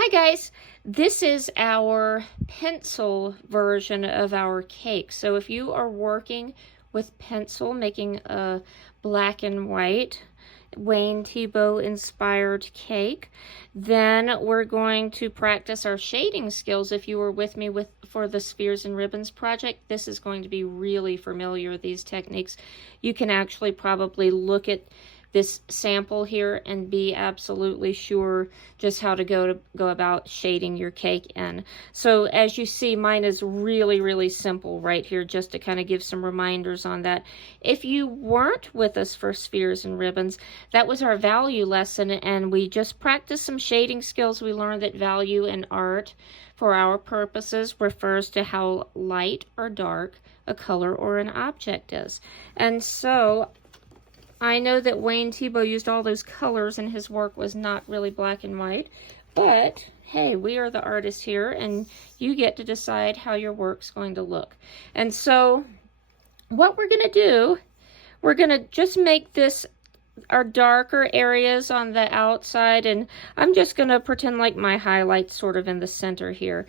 Hi guys, this is our pencil version of our cake. So if you are working with pencil, making a black and white Wayne Thiebaud inspired cake, then we're going to practice our shading skills. If you were with me for the Spheres and Ribbons project, this is going to be really familiar, these techniques. You can actually probably look at this sample here and be absolutely sure just how to go about shading your cake in. So as you see, mine is really simple right here, just to kind of give some reminders on that. If you weren't with us for Spheres and Ribbons, that was our value lesson, and we just practiced some shading skills. We learned that value in art for our purposes refers to how light or dark a color or an object is. And so I know that Wayne Thiebaud used all those colors and his work was not really black and white, but hey, we are the artists here and you get to decide how your work's going to look. And so what we're going to do, we're going to just make this our darker areas on the outside, and I'm just going to pretend like my highlight's sort of in the center here.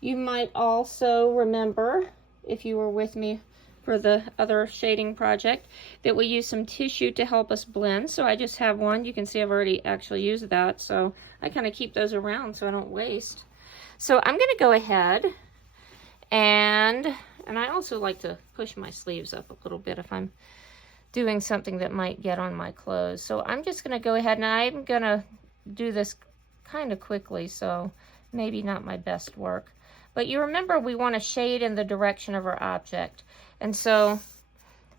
You might also remember, if you were with me for the other shading project, that we use some tissue to help us blend. So I just have one. You can see I've already actually used that, so I kind of keep those around so I don't waste. So I'm going to go ahead and I also like to push my sleeves up a little bit if I'm doing something that might get on my clothes. So I'm just going to go ahead and I'm going to do this kind of quickly, so maybe not my best work. But you remember we want to shade in the direction of our object. And so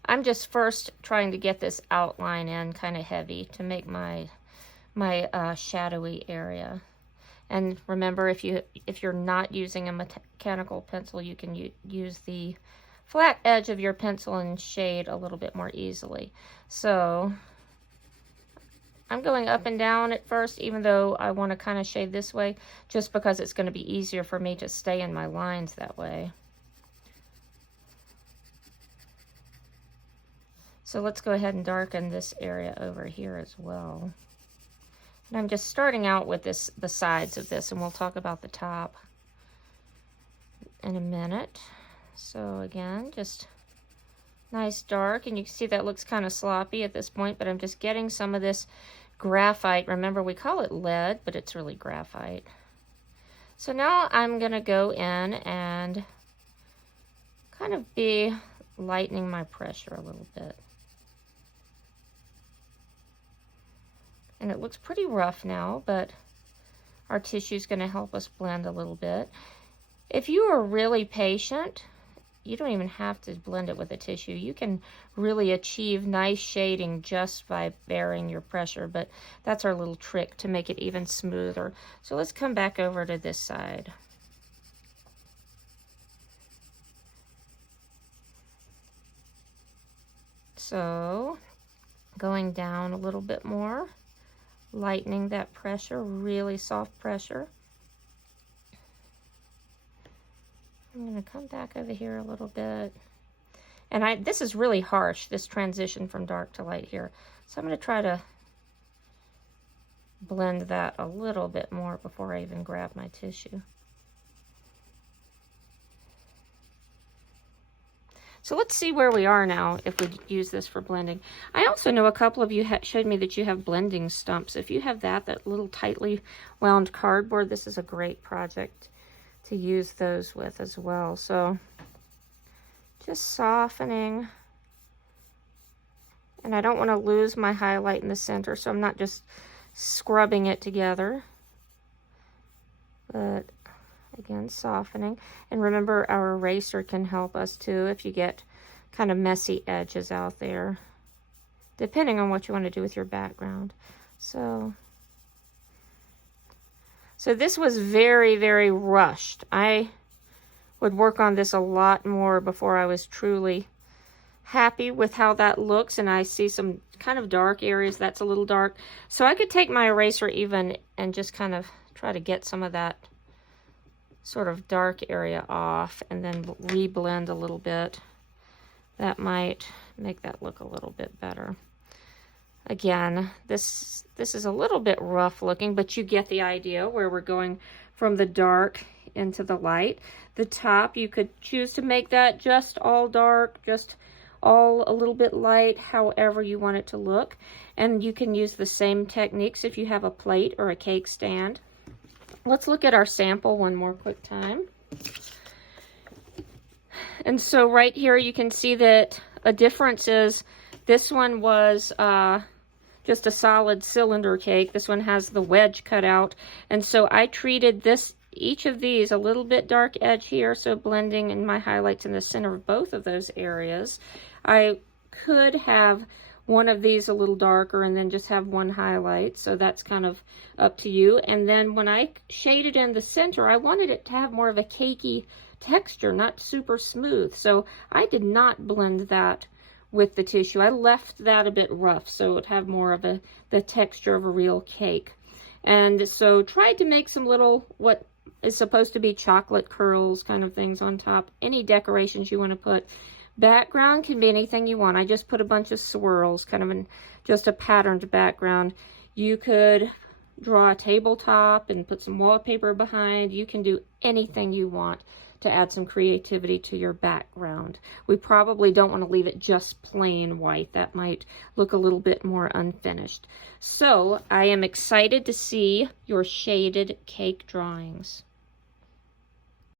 I'm just first trying to get this outline in kind of heavy to make my shadowy area. And remember, if you're not using a mechanical pencil, you can use the flat edge of your pencil and shade a little bit more easily. So I'm going up and down at first, even though I want to kind of shade this way, just because it's going to be easier for me to stay in my lines that way. So let's go ahead and darken this area over here as well. And I'm just starting out with the sides of this, and we'll talk about the top in a minute. So again, just nice dark, and you can see that looks kind of sloppy at this point, but I'm just getting some of this graphite. Remember, we call it lead, but it's really graphite. So now I'm going to go in and kind of be lightening my pressure a little bit. And it looks pretty rough now, but our tissue is going to help us blend a little bit. If you are really patient, you don't even have to blend it with a tissue. You can really achieve nice shading just by varying your pressure, but that's our little trick to make it even smoother. So let's come back over to this side. So going down a little bit more, lightening that pressure, really soft pressure. I'm going to come back over here a little bit. And this is really harsh, this transition from dark to light here. So I'm going to try to blend that a little bit more before I even grab my tissue. So let's see where we are now if we use this for blending. I also know a couple of you showed me that you have blending stumps. If you have that little tightly wound cardboard, this is a great project to use those with as well. So just softening, and I don't want to lose my highlight in the center, so I'm not just scrubbing it together, but again softening. And remember, our eraser can help us too if you get kind of messy edges out there, depending on what you want to do with your background. So this was very rushed. I would work on this a lot more before I was truly happy with how that looks. And I see some kind of dark areas. That's a little dark. So I could take my eraser even and just kind of try to get some of that sort of dark area off and then re-blend a little bit. That might make that look a little bit better. Again, this is a little bit rough looking, but you get the idea where we're going from the dark into the light. The top, you could choose to make that just all dark, just all a little bit light, however you want it to look. And you can use the same techniques if you have a plate or a cake stand. Let's look at our sample one more quick time. And so right here you can see that a difference is this one was just a solid cylinder cake. This one has the wedge cut out. And so I treated each of these a little bit dark edge here, so blending in my highlights in the center of both of those areas. I could have one of these a little darker and then just have one highlight, so that's kind of up to you. And then when I shaded in the center, I wanted it to have more of a cakey texture, not super smooth, so I did not blend that with the tissue. I left that a bit rough so it would have more of the texture of a real cake. And so tried to make some little, what is supposed to be chocolate curls kind of things on top. Any decorations you want to put. Background can be anything you want. I just put a bunch of swirls, kind of in just a patterned background. You could draw a tabletop and put some wallpaper behind. You can do anything you want to add some creativity to your background. We probably don't want to leave it just plain white. That might look a little bit more unfinished. So I am excited to see your shaded cake drawings.